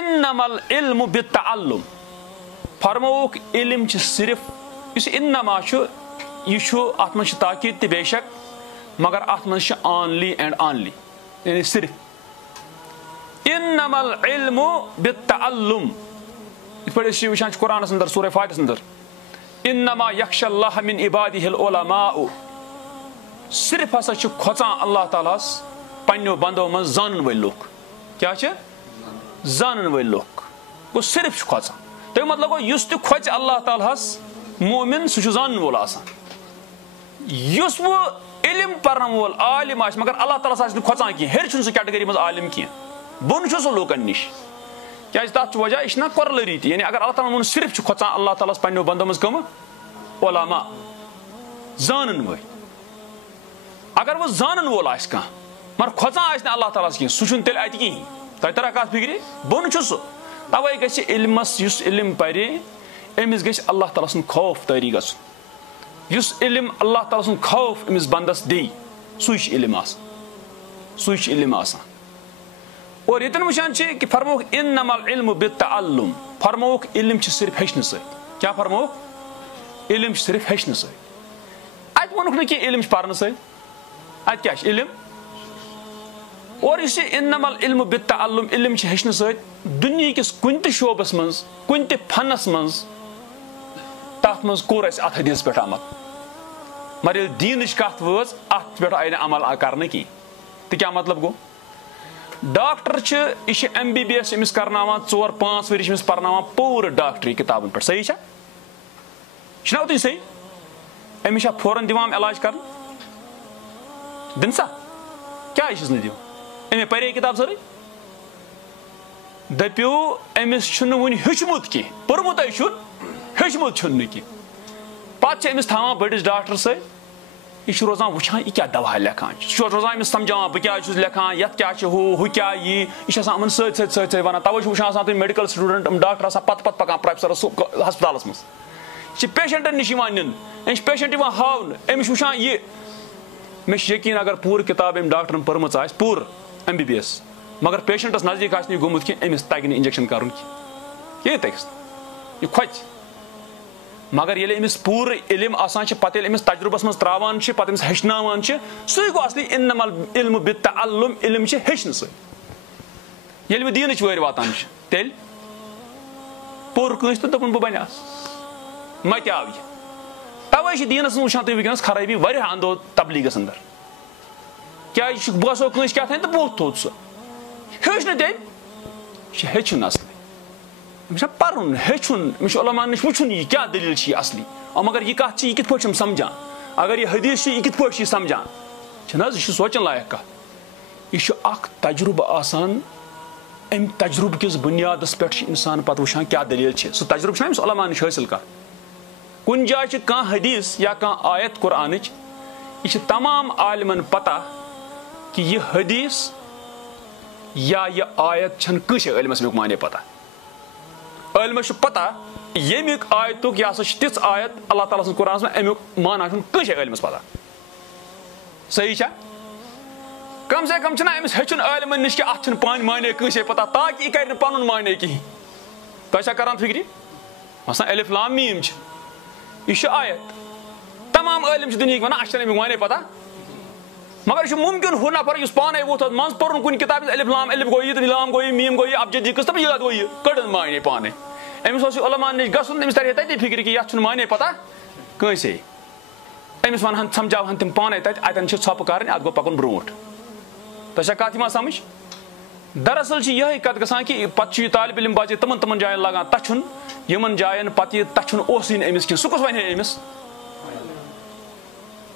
इन्नमल इल्मु बित्तअल्लुम फरमोक इल्म छ सिर्फ इस इन्नमा छु यु अत मन ताकीद ते बेशक मगर अत मन ऑनली एंड ऑनली यानी सिर्फ इन्नमल इल्मु बित्तअल्लुम इत पे वुचान कुरान अंदर सूरह फातिह अंदर इन्नमा यख्शल्लाह मिन इबादिहिल उलमा सिर्फ हसा खोचान अल्लाह ताला पन्नो बंदो मन जानन वल लोग क्या जानन वल लोग गो सिर्फ खोचान तो मतलब गो युस त खोच अल्लाह ताला मोमिन सह जानन वोल आसान युस वो इल्म परन वोल आलिम आस मगर अल्लाह ताला आस खोचान की हेर छुन सह कैटेगरी मज आलिम की बोन छ सह लोकन निश क्या तथ वजह यह कोरलरी यानी अगर अल्लाह ताला वोन सिर्फ खोचान अल्लाह ताला पन्नो बंदो मज कम उलमा जानन वल अगर वो जानन वोल आस कह मगर खोचान आस अल्लाह ताला कह सह तेल अत कहीं तुम तरह कत फिक्र बोन सह तवे गि इल्मस युस इल्म परे अमिस गि अल्लाह ताला सुन खौफ तारी गस युस इल्म अल्लाह ताला सुन खौफ अमिस बंदस दे सुच इल्म आसान और यतन वुचान कि फरमोक इन्नमल इल्मु बित्तअल्लुम फरमोक इल्म सिर्फ हेचन सत क्या फरमोक इल्म सिर्फ हेचन सत अत वोनुक न कि इल्म पर्न सत अत क्या इल्म और इस इन्नमल इल्मु बित्तअल्लुम इल्म हेचन सत दुनिया किस कुन त शोबस मज कुन त फनस मज तथ मज कोर अस अत हदीस पे आमल मगर दीनच कत वज अत पे आय अमल करने की तो क्या मतलब गो डॉक्टर यह MBBS अमिस करनावान 4-5 वरी अमिस परनावान पूरे डॉक्टरी किताबन पे सही छा तुम सही अमिस फौरन दिवान इलाज कर दिन सा क्या दिव अमे परे किताब सारी दप्यो अमिस वन हेचमुत कह पोर्मुत हेचमुत कह पे अमिस थावान बड़िस डॉक्टर सही यह रोजान वुचान यह क्या दवा लेखान रोजान अमिस समझावान बह क्या लेखान यथ क्या हु क्या यह अमन सत वन तवे वुचान तुम मेडिकल स्टूडेंट डॉक्टर पत पकान प्रोफेसर हस्पताल मज पेशेंटन निश नीन पेशेंट हावन अमिस वुचान यह मे यकीन अगर पूरी किताब अम डॉक्टरन पर्म पूर MBBS मगर पेशेंटस नजदीक गोमुत कि अमिस तग इंजेक्शन कर तगस यह खोच मगर ये अमिस पूर इल्म आसान पे अमिस तजुर्बस मज त्रावान पे अमिस हेचनावान सही गो असली इन्नमल इल्मु बित्तअल्लुम इल्म हेचन सत ये बह दीनच वर वातान तेल पोर कंस तो दोपन बह बना मत आव यह तवे दीनस वुचान तुम वनस खराबी वारिया अंदो तबलीगस अंदर क्या बह सो कंस क्या तो बोथ थोद सह हेच न तेल हेचन असली पर्न हेचुन उलमा नश वुचुन यह क्या दलील असली मगर यह कत यह कित समझान अगर यह हदीस यह कित समझान यह सोचन लायक कत यह तजुर्बह आसान अम तजुर्बह किस बुनियादस पे इंसान पे वुचान क्या दलील सह तजुर्बह अमिस उलमा नश हासिल कर कुन जाय कह हदीस या कह आयत कुरान यह तमाम आलिमन पता कि यह हदीस या यह आयत कस इल्मस अमुक माने पता इल्मस पता यमिक आयतुक यह तिथ आयत अल्लाह ताला सुन कुरान में अमुक माना कस इल्मस पता सही छा कम से कम अमिस हेचुन इल्मन निश कि अत पान माने कस पता ताकि यह कर पन माने कहीं तुम करान फिक्र मसा अलिफ लाम मीम यह आयत तमाम इल्म दुनिया वन अत अमुक माने पता मगर यह मुमकिन हु नफर पाने वोत मज पोर्न कुन किताब अलिफ गो यह लाम गो मीम गो अबजदी कस यद गो यह कड़न माने पाने अमिस उलमा नश गन अमिस तरह तथे फिक्र कि यह माने पता कंसे अमिस वन समझावन तम पाने तन छप कर अत गो पकन ब्रोट तुम कत समझ दरअसल यह कत ग कि पे तालब इलम बचे तमन जायन लगान तछुन यमन जायन पे तछुन अमिस कह सह कस वन अमिस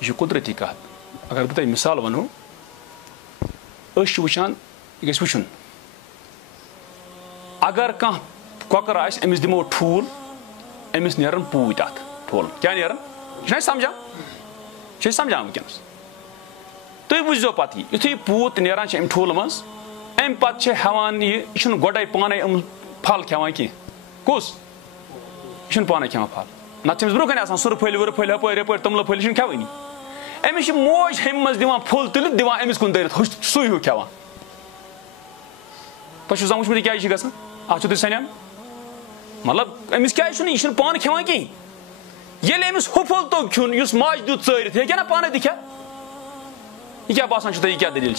यह कुदरती कत अगर बह तुम मिसाल वनो वुचान यह गुन अगर कह कौकर अमिस दिमो ठूल अमिस नेरन पूत अत ठूल क्या नेरन यह समझान वनस तुम बुझो पे युथ पूत नेरान अम ठूल मज अम पे हेवान यह गोडे पाने फल खेवान कह कुस यह पाने खेवान फल नत ब्रोह कन सुर फल वुर फल हप तमल फल यह खेवानी अमिस मोज हम मज दिवान फुल तुल दिवान अमिस कुन दरित सू हूँ खेवान तुम वुचमुत क्या गसान अत सनान मतलब अमिस क्या यह पान खेवान कहीं ये अमिस हुफल तो खुन उस माज दुत चरित हे ना पाने दिखा यह क्या बसान यह क्या दलील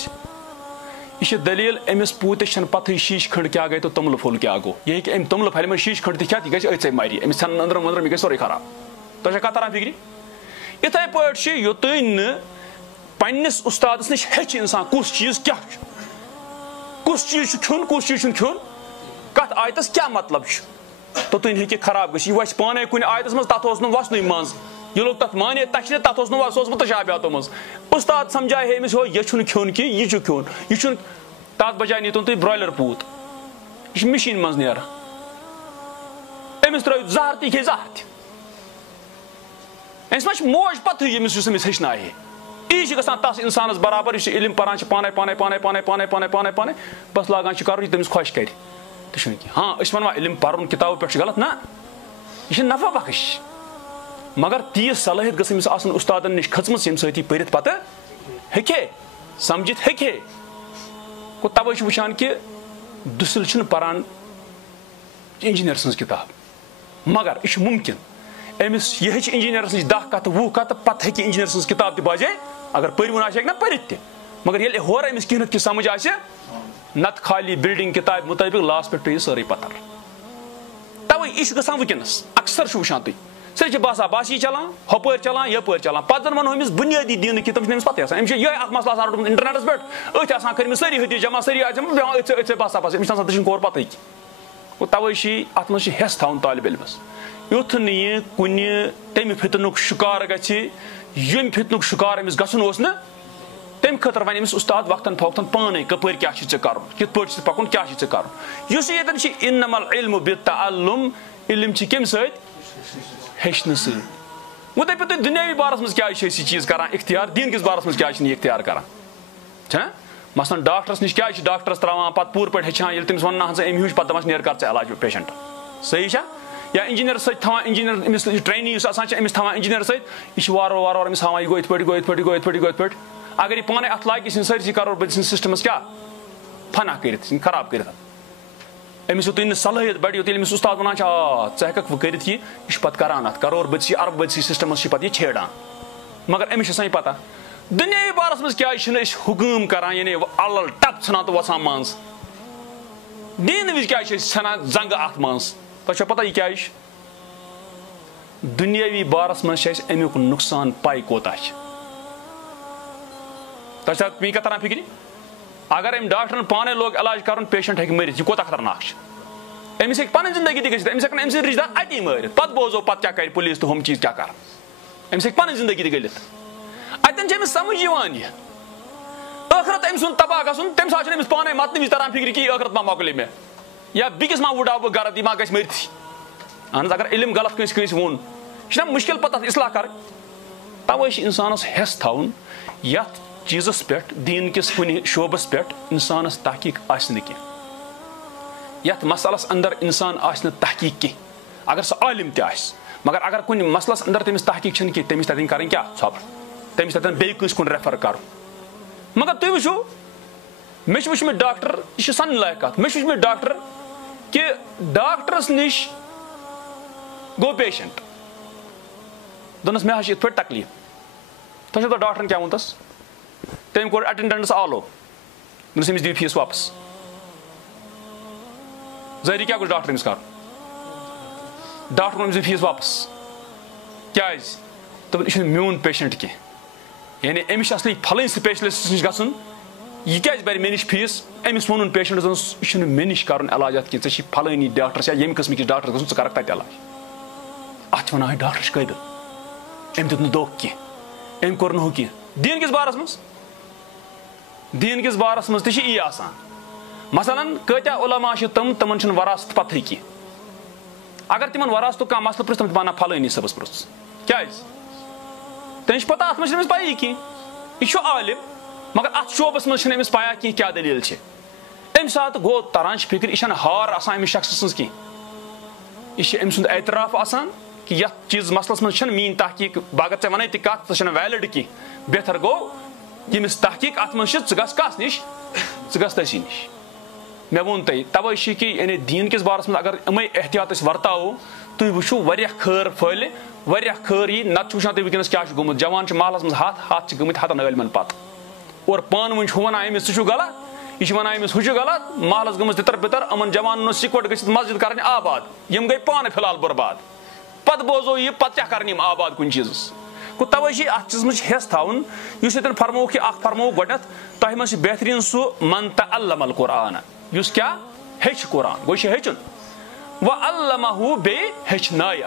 यह दलील अमिस पूत पत शीश खंड क्या गई तो तमल फुल क्या गो ये अम तमल फल में शीश खंड दिखा यह गई मारी अमिस अंदर मंदर मे गई सोरे खराब तुझे कत तरह फिक्र इथे पे योतन पन्निस उस्तादस नश हेच इंसान कुस चीज क्या कुस चीज खुन कुस चीज खुन कत आयतस क्या मतलब तो तुन हे खराब गई वह पाने कुन आयतस मज तथ वसन मज ये लोग तथ माने तशर तथ वसमत तशाबियातो मज उस्ताद समझाए है अमिस हो यह खुन कि यह खुन यह तथ बजाय नीतन तुम ब्रॉयलर पूत यह मशीन मज नेर अमिस त्रो जहर ती खे जहर अमिस मा मोज पत अमिस हेचन यह गसान तस इंसानस बराबर इलम पान पाने पाने पाने पाने पाने पाने पाने पाने बस लागान कर तमिस खुश कर हाँ वन इलम पर्न किताबों पे गलत ना यह नफा बख्श मगर तीस सलाहियत गमिस उस्तादन नश खचम यम सती पढ़ पत हे समझित हे गो तवे वुचान कि दुसिल पान इंजीनियर सज किताब मगर यह मुमकिन अमिस यह हेच इंजीनियर सज 10 कत 20 कत पत हे इंजीनियर सज किताब बजाय अगर पढ़वन आ पढ़ मगर ये होर अमिस कह कि समझ आ नत खाली बिल्डिंग किताब मुताबिक लास्ट पे पे सारे पतर तवे यह गसान वनस अक्सर वुचान तुम सर बसा बासी चलान हपर चलान यपर चलान पे वनो अमिस बुनियादी दिन कि तम पत यह मसला इंटरनेटस पे कर सारी हदी जमा सारी जमा बसा बस अमिस कौर पत गो तवे अत मे हेस थवन तालिब इलमस युथ नी कुन तम फितनुक शिकार गम फितनुक शिकार अमिस गसन तम खतर वन अमिस उस्ताद वक्तन फवक्तन पाने कपर क्या कर कित पे पकुन क्या कर इन्नमल इल्मु बित्तअल्लुम इल्म कम हेचन सो दपो तुम दुनियावी बारस मज क्या चीज कर इख्तियार दीन किस बारस मज क्या इख्तियार कर मसलन डॉक्टरस नश क्या डॉक्टरस त्रावान पे पूर पे हेचान ये तमिस वन अम हूँ पे दपस नेर कर इलाज पेशेंट सही या इंजीनियर सवान engineer Amish trainee Amish थवान engineer सह वार वार वार अमिस हावान यह गो इत गो इत गो इत गो इत अगर यह पाने अत लाग सरसी कर सिस्टमस क्या फना कर खराब कर अमिस योत सलाहियत बढ़ योत अमिस उस्ताद वन हेक वह कर पे करान अत करोड़ बदसी अरब बदसी सिस्टमस पे छेड़ान मगर अमिस पता दुनियावी बारस मज क्या हुकूम कर यानी अलल टप ान तो वसान मज दीन विज क्या ान जंग अत मज तुम पता यह क्या दुनियावी बारस मज अमुक नुकसान पाई कोता तुम कत तरह फिक्र अगर अम डॉक्टर पाने लोग इलाज कर पेशेंट हे मरित यह कोता खतरनाक अमिस हे पन जिंदगी तक अमिस अम सद रिश्तेदार अति मारित पे बोजो पे क्या कर पुलिस तो हम चीज क्या कर अमिस हे पन जिंदगी तक गलित अतन अमिस समझ यह ٲखरत अम सुन तबाह गन तम सा अमिस पाने मत विज तरह फिक्र कि ٲखरत मा मकले मे या बिकिस मा उड़ाव बह गरद यह मा गि मरथी अहन अगर इलम गलत कंस वोन यह मुश्किल पता इसलाह कर तवे इंसानस हेस थवन यथ चीजस पे दीन किस कुन शोबस पे इंसानस तहकीक आसन कह यथ मसलस अंदर इंसान आसन तहकीक कह अगर सह आलिम तह मगर अगर कुन मसलस अंदर तमिस तहकीक छन कह तमिस तथन कर क्या सब्र तमिस तथन बे कुन रेफर कर मगर तुम वो मे वुचम डॉक्टर यह सन लायक कत मे वुचम डॉक्टर कि डॉक्टरस नश गो पेशेंट दोनस मे इत पे तकलीफ तुम तो डॉक्टर क्या वोनस तम कोर अटेंडेंट्स आलो दोनस अमिस दिव फीस वापस जाहिर क्या डॉक्टर अमिस कर डॉक्टर अमिस दिव फीस वापस क्या दोपन यह मोन पेशेंट कह यानी अमिस असली फलन स्पेशलिस्ट नश गसन यह क्या बर मे नश फीस अमिस वोन पेशेंट यह मे नश कर इलाज अत कह फलानी डॉक्टर ये किस्म किस डॉक्टर गसन कर तत इलाज अत वन डॉक्टर काबिल अम दित दोख कह अम कोर कह दीन किस बारस मज दीन किस बारस मज यी मसलन कत्या उलमा तमन वरासत पत कह अगर तिमन वरासत कह मसल पृछ तम फलानी सबस पृछ क्या तम पता अत मे पाई कह यह आलिम मगर अत शोबस मज पाया कह क्या दलील अम सात गो तरान फिक्र यह हार अमिस शख्स सज कह यह अम सुंद एतराफ कि यह चीज मसलस मज मीन तहकीक बह अगर वन कत सह वैलिड कह बेहतर गो यमिस तहकीक अत मज गस कस नश गस तसी नश मे वोन तवे कि यानी दीन किस बारस में अगर इमे एहतियात वर्तावो तुम वो वारिया खर फैले वारिया खर यी नत वुचान तुम वनकस क्या गोमुत जवान महलस मज हाथ गमत हतन अलमन पत और पान वन वन अमिस सह गलत यह वन अमिस हु गलत महलस गम तितर बितर अमन जवान इकवट गि मस्जिद कर आबाद यम गई पान फिलहाल बर्बाद पत बोजो यह पत क्या कर आबाद कुन चीज़ गो तवे अत चीज मज हेस थवन ये फरमो कि फरमो गो तह मज बेहतरीन सह मन तअल्लमल कुरान क्या हेच कुरान गो हेचुन व अल्लमहु बे हेचनाय